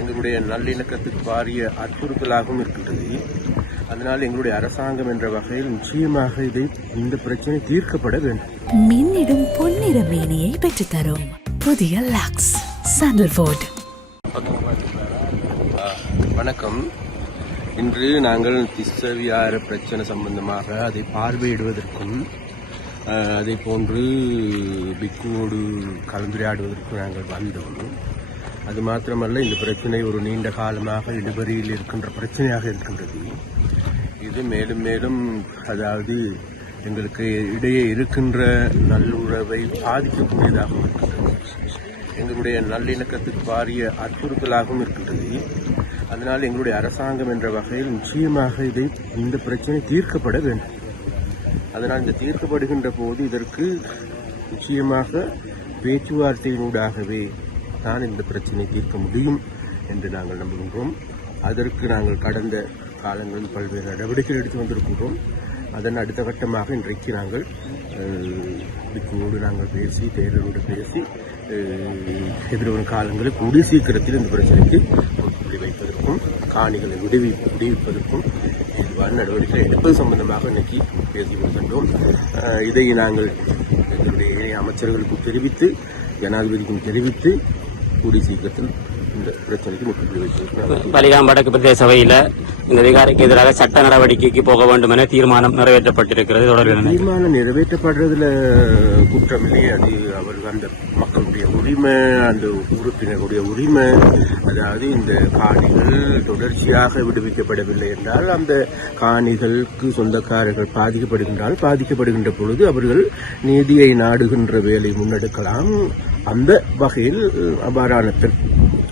எங்களுடைய நல்லிணக்கத்துக்கு பாரிய அச்சுறுத்தலாகவும் இருக்கின்றது. அதனால் எங்களுடைய அரசாங்கம் என்ற வகையில் நிச்சயமாக இதை இந்த பிரச்சனை தீர்க்கப்பட வேண்டும். மின்னிடும் பொன்னிற மேனியை பெற்றுத்தரும். புதிய லாக்ஸ் சாண்டல்வுட் வணக்கம். இன்று நாங்கள் திஸ்ஸவியார பிரச்சனை சம்பந்தமாக அதை பார்வையிடுவதற்கும் அதை போன்று பிக்குவோடு கலந்துரையாடுவதற்கும் நாங்கள் வந்தோம். அது மாத்திரமல்ல இந்த பிரச்சனை ஒரு நீண்ட காலமாக இடுபறியில் இருக்கின்ற பிரச்சனையாக இருக்கின்றது. இது மேலும் மேலும் அதாவது எங்களுக்கு இடையே இருக்கின்ற நல்லுறவை பாதிக்கக்கூடியதாகவும் இருக்கின்றது. எங்களுடைய நல்லிணக்கத்துக்கு பாரிய அச்சுறுத்தலாகவும் இருக்கின்றது. அதனால் எங்களுடைய அரசாங்கம் என்ற வகையில் நிச்சயமாக இதை இந்த பிரச்சனை தீர்க்கப்பட வேண்டும். அதனால் இந்த தீர்க்கப்படுகின்ற போது இதற்கு நிச்சயமாக பேச்சுவார்த்தையினூடாகவே தான் இந்த பிரச்சனை தீர்க்க முடியும் என்று நாங்கள் நம்புகின்றோம். அதற்கு நாங்கள் கடந்த காலங்களில் பல்வேறு நடவடிக்கைகள் எடுத்து வந்திருக்கின்றோம். அதன் அடுத்த கட்டமாக இன்றைக்கு நாங்கள் இதுக்கோடு நாங்கள் பேசி தேர்தலோடு பேசி எதிர்வரும் காலங்களில் கூடிய சீக்கிரத்தில் இந்த பிரச்சனைக்கு முற்றுப்புள்ளி வைப்பதற்கும் காணிகளை விடுவி விடுவிப்பதற்கும் இதுவான நடவடிக்கை எடுப்பது சம்பந்தமாக இன்னைக்கு பேசி வருகின்றோம் இதை நாங்கள் எங்களுடைய அமைச்சர்களுக்கும் தெரிவித்து ஜனாதிபதிக்கும் தெரிவித்து கூடிய சீக்கிரத்தில் இந்த பிரச்சனைக்கு முற்றுப்புள்ளி பலிகாம் வடக்கு பிரதேச சபையில இந்த விகாரைக்கு எதிராக சட்ட நடவடிக்கைக்கு போக வேண்டும் என தீர்மானம் நிறைவேற்றப்பட்டிருக்கிறது. தொடர்பில் தீர்மானம் நிறைவேற்றப்படுறதுல குற்றம் இல்லையே. அது அவர் அந்த மக்களுடைய உரிமை அந்த உறுப்பினருடைய உரிமை. அதாவது இந்த காணிகள் தொடர்ச்சியாக விடுவிக்கப்படவில்லை என்றால் அந்த காணிகளுக்கு சொந்தக்காரர்கள் பாதிக்கப்படுகின்றால் பாதிக்கப்படுகின்ற பொழுது அவர்கள் நீதியை நாடுகின்ற வேலை முன்னெடுக்கலாம். அந்த வகையில் அவ்வாறான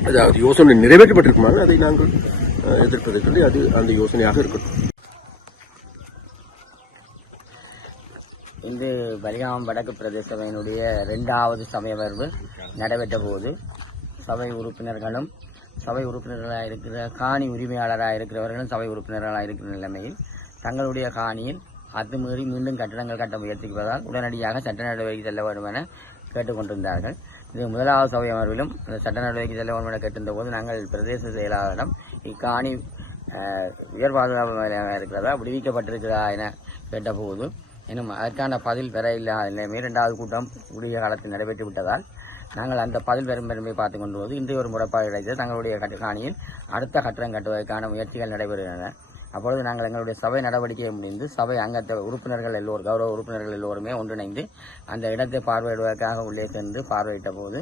அதாவது யோசனை நிறைவேற்றப்பட்டிருக்குமானால் அதை நாங்கள் எதிர்ப்பதை சொல்லி அது அந்த யோசனையாக இருக்கட்டும். இன்று பலிகாமம் வடக்கு பிரதேச சபையினுடைய ரெண்டாவது சமயமர்வு நடைபெற்ற போது சபை உறுப்பினர்களும் சபை உறுப்பினர்களாக இருக்கிற காணி உரிமையாளராக இருக்கிறவர்களும் சபை உறுப்பினர்களாக இருக்கிற நிலைமையில் தங்களுடைய காணியில் அத்துமீறி மீண்டும் கட்டடங்கள் கட்ட முயற்சிப்பதால் உடனடியாக சட்ட நடவடிக்கை செல்ல வேண்டும் என கேட்டுக்கொண்டிருந்தார்கள். இது முதலாவது சபை அமர்விலும் இந்த சட்ட நடவடிக்கை செல்ல வேண்டும் என கேட்டிருந்த போது நாங்கள் பிரதேச செயலாளரிடம் இக்காணி உயர் பாதுகாப்பு நிலையமாக இருக்கிறதா விடுவிக்கப்பட்டிருக்கிறதா என கேட்டபோது இன்னும் அதற்கான பதில் பெற இல்லாத நிலைமை இரண்டாவது கூட்டம் உரிய காலத்தில் நடைபெற்று விட்டதால் நாங்கள் அந்த பதில் பெறும் பெருமை பார்த்துக் கொண்டு போது இன்றைய ஒரு முறைப்பாடு கிடைத்தது தங்களுடைய கட்டு- காணியில் அடுத்த கட்டடம் கட்டுவதற்கான முயற்சிகள் நடைபெறுகின்றன. அப்பொழுது நாங்கள் எங்களுடைய சபை நடவடிக்கையை முடிந்து சபை அங்கத்த உறுப்பினர்கள் எல்லோரும் கௌரவ உறுப்பினர்கள் எல்லோருமே ஒன்றிணைந்து அந்த இடத்தை பார்வையிடுவதற்காக உள்ளே சென்று பார்வையிட்ட போது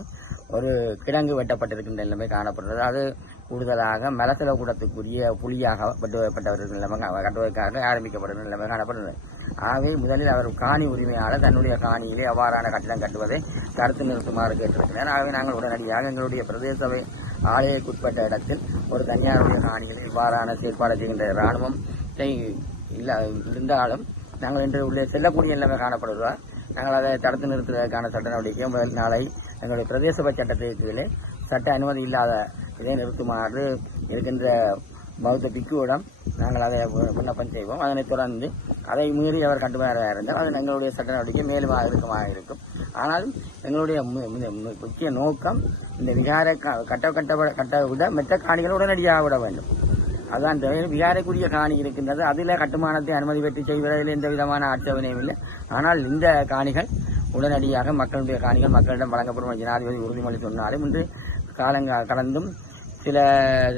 ஒரு கிடங்கு வெட்டப்பட்டிருக்கின்ற நிலைமை காணப்படுகிறது. அது கூடுதலாக மலசல கூடத்துக்குரிய புலியாக வெட்டுவப்பட்டவர்கள் நிலைமை கட்டுவதற்காக ஆரம்பிக்கப்பட்ட நிலைமை காணப்படுகிறது. ஆகவே முதலில் அவர் காணி உரிமையாளர் தன்னுடைய காணியிலே அவ்வாறான கட்டிடம் கட்டுவதை தடுத்து நிறுத்துமாறு கேட்டிருக்கிறார். ஆகவே நாங்கள் உடனடியாக எங்களுடைய பிரதேச சபை ஆலயக்குட்பட்ட இடத்தில் ஒரு தனியாருடைய காணிகளில் இவ்வாறான செயற்பாடு செய்கின்ற இராணுவம் இல்ல இருந்தாலும் நாங்கள் இன்று உள்ளே செல்லக்கூடிய நிலைமை காணப்படுவதால் நாங்கள் அதை தடுத்து நிறுத்துவதற்கான சட்ட நடவடிக்கை முதல் நாளை எங்களுடைய பிரதேச சபை சட்டத்திலே சட்ட அனுமதி இல்லாத இதை நிறுத்துமாறு இருக்கின்ற பௌத்த பிக்குவிடம் நாங்கள் அதை விண்ணப்பம் செய்வோம். அதனைத் தொடர்ந்து அதை மீறி அவர் கட்டுமையாக இருந்தால் அது எங்களுடைய சட்ட நடவடிக்கை மேலும் இருக்குமாக இருக்கும். ஆனாலும் எங்களுடைய முக்கிய நோக்கம் இந்த விகாரை கட்ட கட்ட கட்ட விட மெத்த காணிகள் உடனடியாக விட வேண்டும். அதான் தவிர விகாரைக்குரிய காணி இருக்கின்றது. அதில் கட்டுமானத்தை அனுமதி பெற்று செய்வதில் எந்த விதமான ஆட்சேபனையும் இல்லை. ஆனால் இந்த காணிகள் உடனடியாக மக்களுடைய காணிகள் மக்களிடம் வழங்கப்படும் ஜனாதிபதி உறுதிமொழி சொன்னாலும் இன்று காலங்க கடந்தும் சில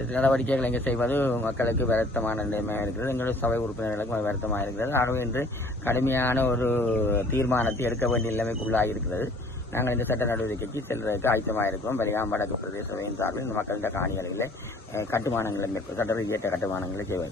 நடவடிக்கைகள் இங்கே செய்வது மக்களுக்கு வருத்தமான நிலைமையாக இருக்கிறது. எங்களுடைய சபை உறுப்பினர்களுக்கும் வருத்தமாக இருக்கிறது. ஆகவே இன்று கடுமையான ஒரு தீர்மானத்தை எடுக்க வேண்டிய நிலைமைக்குள்ளாகி இருக்கிறது. நாங்கள் இந்த சட்ட நடவடிக்கைக்கு செல்வதற்கு ஆயத்தமாக இருக்கிறோம். பலிகாம் வடக்கு பிரதேச சபையின் சார்பில் இந்த மக்களின் காணிகளில் கட்டுமானங்களை மேற்கொ- சட்ட ரீதியற்ற கட்டுமானங்களை செய்வது.